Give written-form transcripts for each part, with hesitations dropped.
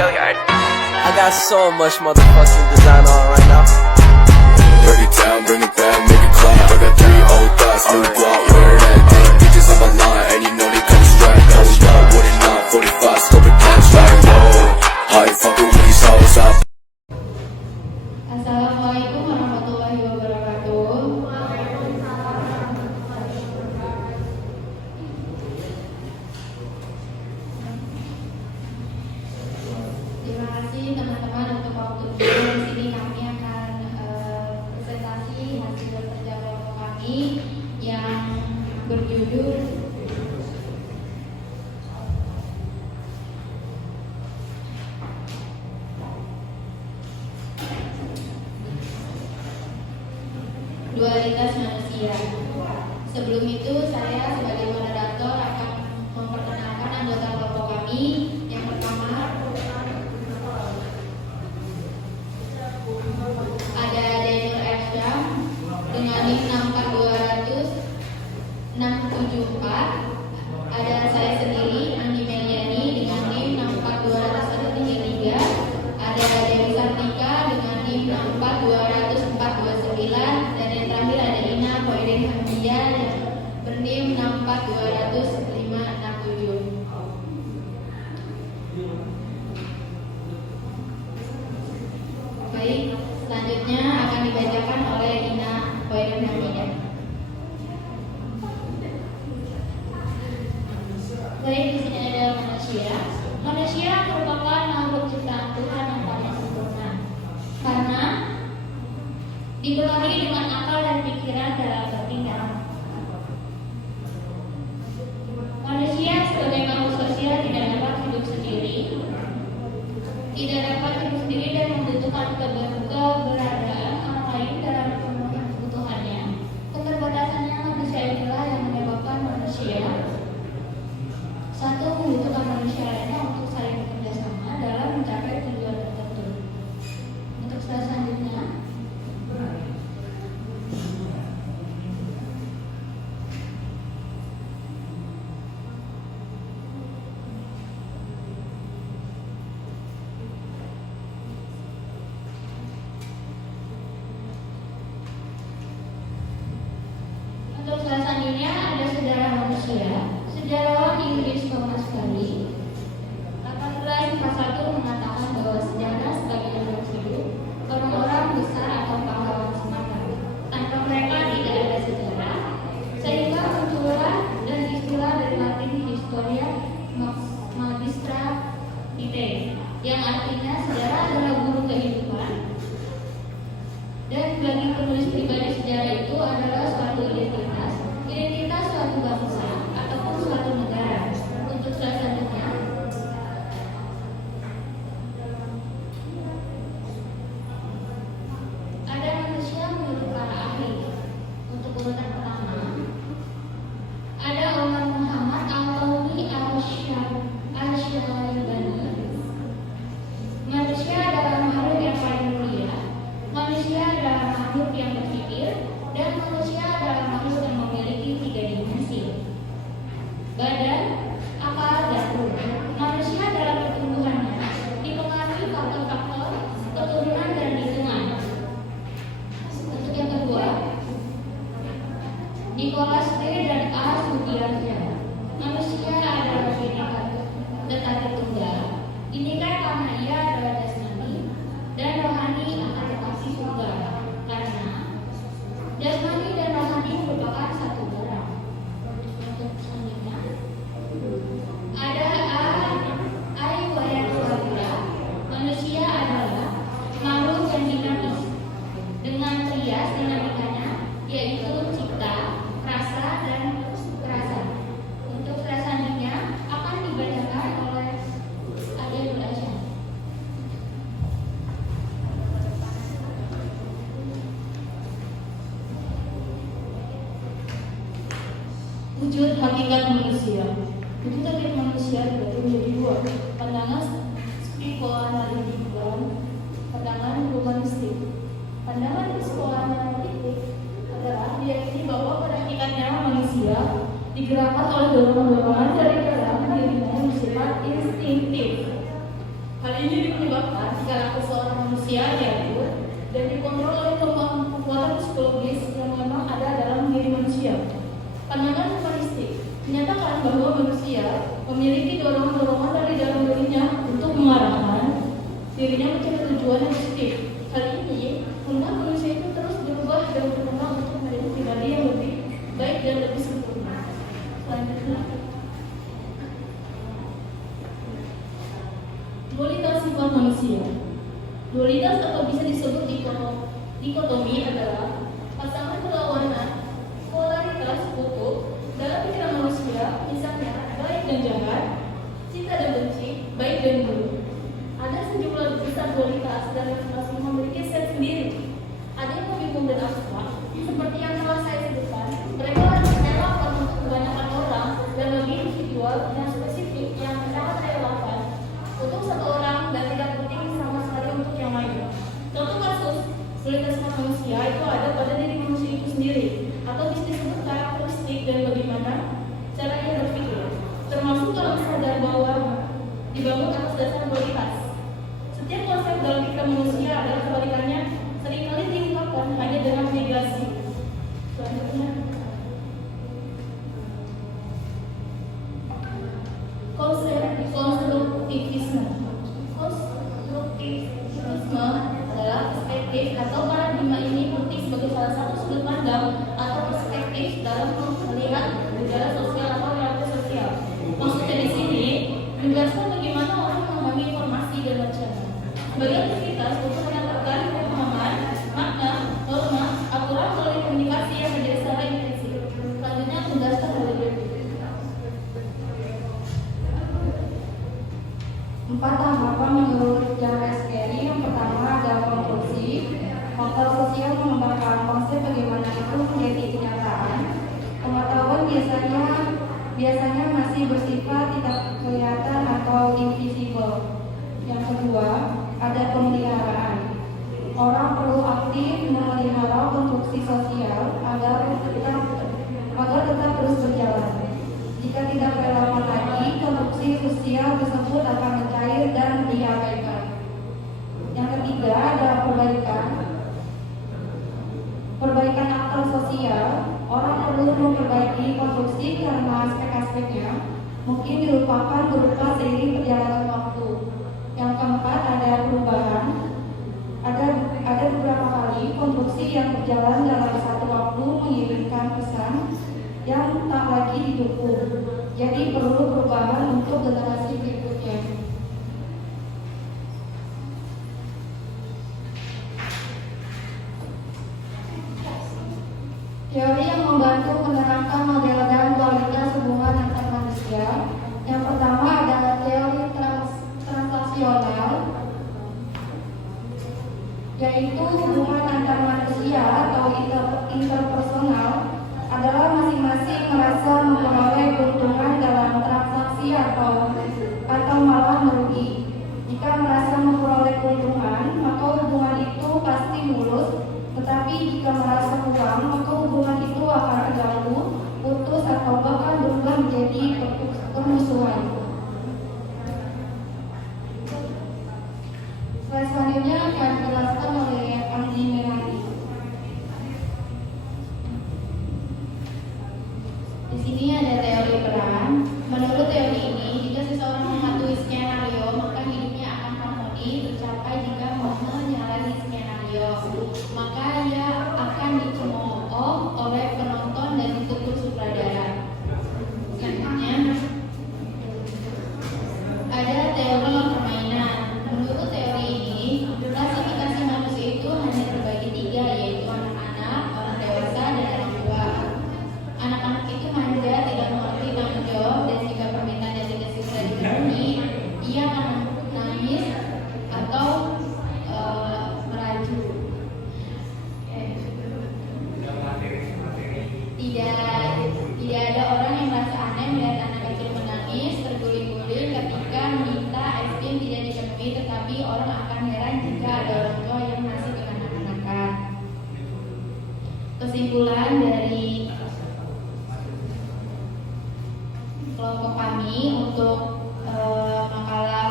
I got so much motherfucking design on right now. Break it down, bring it back, make it clap. I got 3 old thoughts, new guap, wear that thing. Bitches on my line, and you know they come straight. Hold up, what it not, 45, scope it down, straight. Whoa, how you fucking with these hoes up? Assalamualaikum warahmatullahi wabarakatuh. Terima kasih teman-teman untuk waktunya. Di sini kami akan presentasi hasil kerja kelompok kami yang berjudul Dualitas Manusia. Sebelum itu saya sebagai moderator akan memperkenalkan anggota kelompok kami. Yang pertama ada Daniel Ersyam dengan NIM 64200-674. Ada saya sendiri Andi Meliani dengan NIM 64233. Ada Dewi Sartika dengan NIM 6420429. Dan yang terakhir ada Ina Koirin Hamdia yang bernim 6420567. Baik, selanjutnya akan dibacakan oleh Ina Koirin Hamdia. Baik, di sini ada manusia. Manusia merupakan makhluk ciptaan Tuhan yang paling sempurna karena dipenuhi dengan akal dan pikiran dalam bertindak. Manusia sebagai makhluk sosial tidak dapat hidup sendiri, dan membutuhkan keberadaan orang lain dalam memenuhi kebutuhannya. Keterbatasannya manusia inilah yang menyebabkan manusia satu membutuhkan manusia lainnya untuk saling bekerja sama dalam mencapai tujuan tertentu. Untuk slide selanjutnya. Untuk slide selanjutnya ada sejarah manusia. Sejarawan Inggris Thomas Bailey 1841 mengatakan bahwa sejarah sebagai makhluk hidup orang-orang besar atau pahlawan semata. Tanpa mereka tidak ada sejarah, sehingga muncullah dan istilah dari Latin Historia Magistra Vitae, yang artinya sejarah adalah guru kehidupan. Dan bagi penulis pribadi, sejarah itu adalah suatu identitas suatu bangsa ataupun suatu negara. Untuk slide selanjutnya. Ada manusia menurut para ahli. Untuk urutan pertama ada Omar Muhammad Al-Tauni Al-Syaibani. Manusia adalah makhluk yang paling mulia. Manusia adalah makhluk yang berpikir, dan manusia adalah makhluk yang memiliki 3 dimensi: badan, akal, dan ruh. Manusia dalam pertumbuhannya dipengaruhi faktor-faktor keturunan dan lingkungan. Untuk yang kedua, Nicholas T. dan A. Sugiarto. Manusia adalah bineka tetapi tunggal. Dinikah karena ia adalah jasmani dan rohani akan tetapi tunggal, karena jasmani dan rohani merupakan satu barang. Untuk selanjutnya ada Aiwayakura. Manusia adalah makhluk yang dinamis dengan trias dinamikanya, yaitu cipta, rasa, dan rasa. Untuk selanjutnya akan dibacakan oleh Ade Budasya. Wujud hakikat manusia. Wujud hakikat manusia dibagi menjadi 2: pandangan spiritualistik dan pandangan humanistik. Pandangan spiritualistik adalah diyakini bahwa pada hakikatnya manusia digerakkan oleh dorongan-dorongan dari dalam dirinya yang bersifat instinktif. Hal ini menyebabkan tingkah laku seorang manusia diatur dan dikontrol oleh kekuatan psikologis yang memang ada dalam diri manusia. Pandangan humanistik menyatakan bahwa manusia memiliki dorongan-dorongan dari dalam dirinya untuk mengarahkan dirinya mencapai tujuan yang positif. Hal ini membuat manusia itu terus berubah dan berkembang untuk menjadi pribadi yang lebih baik dan lebih sempurna. Selanjutnya, dualitas sifat manusia. Dualitas atau bisa disebut dikotomi adalah pasangan berlawanan polaritas kutub dalam pikiran manusia, misalnya baik dan jahat, cinta dan benci, baik dan buruk. Ada sejumlah besar dualitas dan masing-masing memiliki set sendiri. Ada yang membingung dan abstrak, seperti yang telah saya sebutkan. Mereka relevan untuk kebanyakan orang dan lebih individual dan spesifik yang sangat relevan untuk satu orang dan tidak penting sama sekali untuk yang lain. Contoh kasus dualitas sifat manusia itu ada pada diri manusia itu sendiri, atau bisa disebut karakteristik dan bagaimana cara ia berpikir, termasuk kalau sadar bahwa dibangun atas dasar dualitas. Setiap konsep dalam pikiran manusia adalah kebalikannya, seringkali diungkapkan hanya dengan negasi. Selanjutnya, konstruktivisme. Konstruktivisme adalah perspektif atau paradigma ini penting sebagai salah satu sudut pandang atau perspektif dalam melihat gejala sosial atau realitas sosial. Maksudnya di sini menjelaskan bagaimana orang memahami informasi dan wacana. Sebagai aktivitas untuk menetapkan pemahaman, makna, norma, aturan melalui komunikasi yang menjadi secara intensif. Selanjutnya menjelaskan hal ini. 4 tahapan menurut Charles Carey. Yang pertama adalah konstruksi. Faktor sosial mengembangkan konsep bagaimana itu menjadi kenyataan. Pengetahuan biasanya masih bersifat tidak kelihatan atau invisible. Yang kedua, ada pemeliharaan. Orang perlu aktif memelihara konstruksi sosial agar tetap terus berjalan. Jika tidak relevan lagi, konstruksi sosial tersebut akan mencair dan diabaikan. Yang ketiga adalah perbaikan aktor sosial. Orang perlu memperbaiki konstruksi karena aspek-aspeknya mungkin dilupakan berupa seiring perjalanan waktu. Yang keempat ada perubahan. Ada beberapa kali konstruksi yang berjalan dalam satu waktu mengirimkan pesan yang tak lagi didukung. Jadi perlu perubahan untuk generasi berikutnya. Teori yang membantu menerangkan model dan kualitas hubungan antar manusia. Yang pertama adalah teori translasional, yaitu hubungan antar manusia atau interpersonal adalah masing-masing merasa memperoleh keuntungan dalam transaksi atau malah merugi. Jika merasa memperoleh keuntungan, maka hubungan itu pasti mulus. Tetapi jika merasa kurang, maka hubungan itu akan terganggu, putus atau bahkan berubah menjadi permusuhan. Slide selanjutnya akan dijelaskan oleh Andi Merani. Di sini ada teori peran. Menurut teori ini, jika seseorang mematuhi skenario, maka hidupnya akan harmoni tercapai. Jika menyalahi skenario, maka ia akan dicemooh oleh penonton dan ditutur sutradara. Selanjutnya ada teori permainan. Menurut teori ini, klasifikasi manusia itu hanya terbagi 3, yaitu anak-anak, orang dewasa, dan orang tua. Anak-anak itu manja, tidak mengerti tanggung jawab, dan jika permintaan yang tidak segera dipenuhi, ia akan menangis atau merajuk. Tidak ada orang yang merasa aneh melihat anak kecil menangis terguling-guling ketika meminta es krim tidak dipenuhi, tetapi orang akan heran jika ada orang tua yang masih kekanak-kanakan. Kesimpulan dari kelompok kami untuk makalah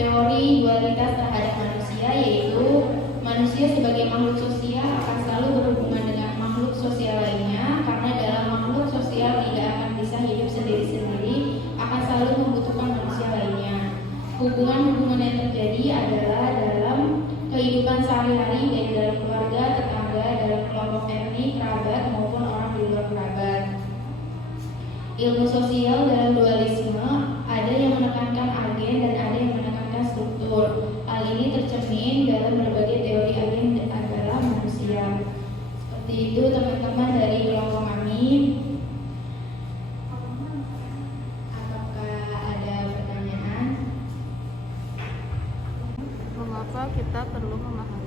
teori dualitas terhadap kehidupan sehari-hari baik dalam keluarga, tetangga, dalam kelompok etnik, kerabat maupun orang di luar kerabat. Ilmu sosial dalam dualisme ada yang menekankan agen dan ada yang menekankan struktur. Hal ini tercermin dalam berbagai teori agen adalah manusia. Seperti itu teman-teman dari kelompok kami. Apakah ada pertanyaan? Mengapa kita perlu memahami?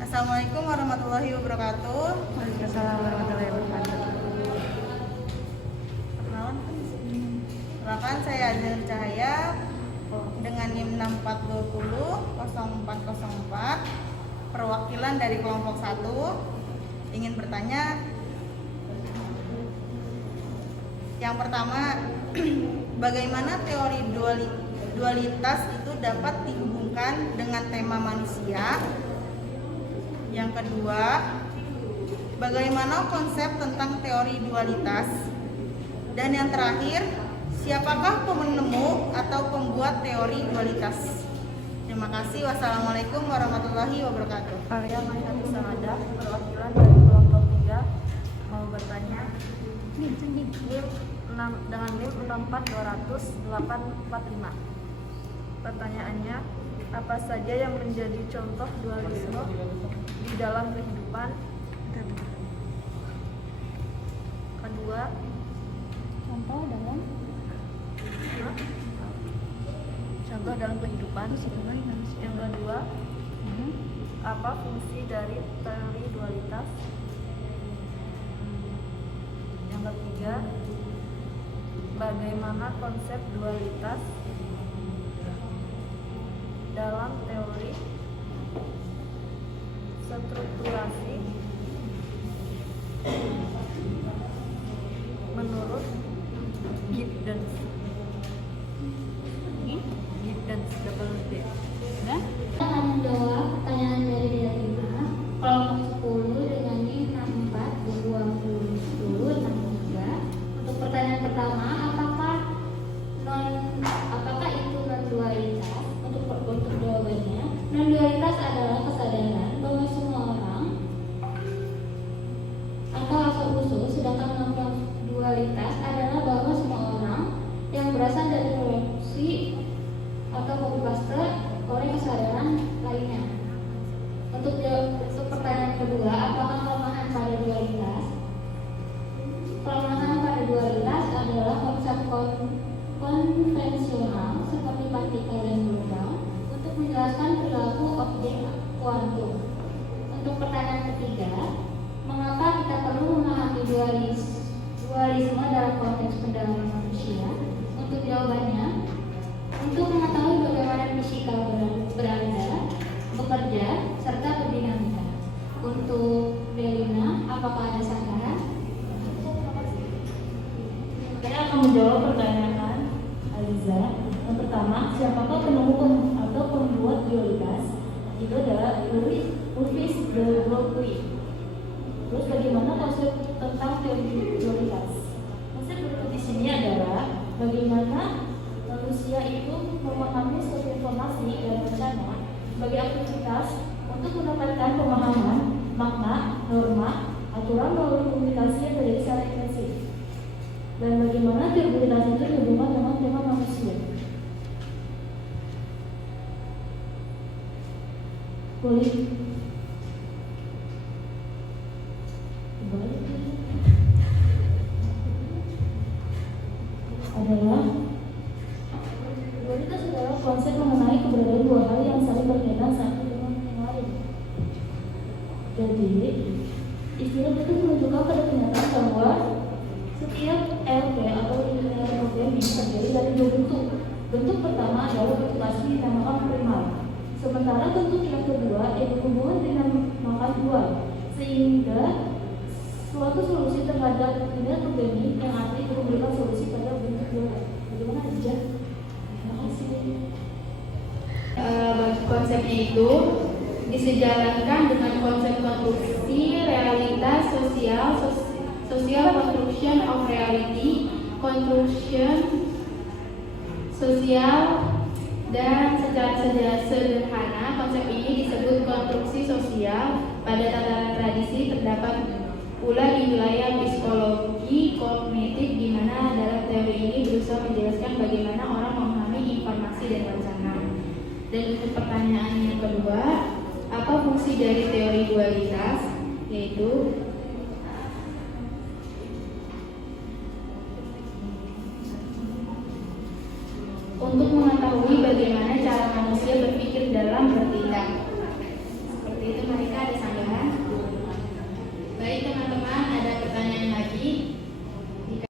Assalamualaikum warahmatullahi wabarakatuh. Waalaikumsalam warahmatullahi wabarakatuh. Perkenalkan, saya Azan Cahaya dengan NIM 64200404, perwakilan dari kelompok 1. Ingin bertanya, yang pertama, bagaimana teori dualitas itu dapat dihubungkan dengan tema manusia? Yang kedua, bagaimana konsep tentang teori dualitas? Dan yang terakhir, siapakah penemu atau pembuat teori dualitas? Terima kasih. Wassalamualaikum warahmatullahi wabarakatuh. Saya Mahyati Samada, perwakilan dari kelompok 3, mau bertanya. NIM dengan NIM 64200-845. Pertanyaannya, apa saja yang menjadi contoh dualisme di dalam kehidupan? Kedua, contoh dalam kehidupan. Yang kedua, apa fungsi dari teori dualitas? Yang ketiga, bagaimana konsep dualitas dalam teori strukturasi menurut Giddens double D. Akan menjawab pertanyaan dari dia 5, kelompok 10 dengan NIM 64201063. Untuk pertanyaan pertama, apakah itu non dualitas? Untuk jawabannya, non dualitas adalah kesadaran bahwa semua orang atau asal-usul, sedangkan non dualitas adalah bahwa semua orang yang berasal dari koleksi atau copy paste oleh kesadaran lainnya. Untuk pertanyaan kedua, apakah kelemahan pada dualitas? Kelemahan pada dualitas adalah konsep konvensional seperti partikel dan gelombang untuk menjelaskan perilaku objek kuantum. Untuk pertanyaan ketiga, mengapa kita perlu memahami dualisme dalam konteks pendalaman manusia? Untuk jawabannya, untuk mengetahui bagaimana fisika berada, bekerja, serta berdinamika. Untuk Delina, apakah ada sanggahan? Saya akan menjawab pertanyaan Aliza. Yang pertama, siapakah penemu atau pembuat dualitas? Itu adalah Ulfish de Broglie. Terus bagaimana konsep tentang teori dualitas? Konsep di sini adalah bagaimana manusia itu memahami suatu informasi dan rencana sebagai aktivitas untuk mendapatkan pemahaman, makna, norma, aturan melalui komunikasi yang terjadi secara intensif. Dan bagaimana teori dualitas itu dihubungkan dengan tema manusia. Boleh adalah dualitas adalah konsep mengenai keberadaan dua hal yang saling berkaitan satu dengan yang lain. Jadi istilah itu menunjukkan pada kenyataan bahwa setiap LP atau linear programming terdiri dari dua bentuk. Bentuk pertama adalah bentuk asli dinamakan primal. Sementara bentuk yang kedua yaitu hubungan dinamakan dual. Sehingga suatu solusi terhadap linear programming yang arti itu memberikan solusi pada bentuk dual. Bagaimana aja? Terima kasih. Konsepnya itu disejalankan dengan konsep konstruksi realitas social construction of reality, construction social Dan secara sederhana, konsep ini disebut konstruksi sosial. Pada tataran tradisi terdapat pula di wilayah psikologi kognitif, di mana dalam teori ini berusaha menjelaskan bagaimana orang memahami informasi dan wacana. Dan untuk pertanyaan yang kedua, apa fungsi dari teori dualitas? Yaitu untuk mengetahui bagaimana cara manusia berpikir dalam bertindak. Seperti itu, mereka ada sanggahan? Baik teman-teman, ada pertanyaan lagi?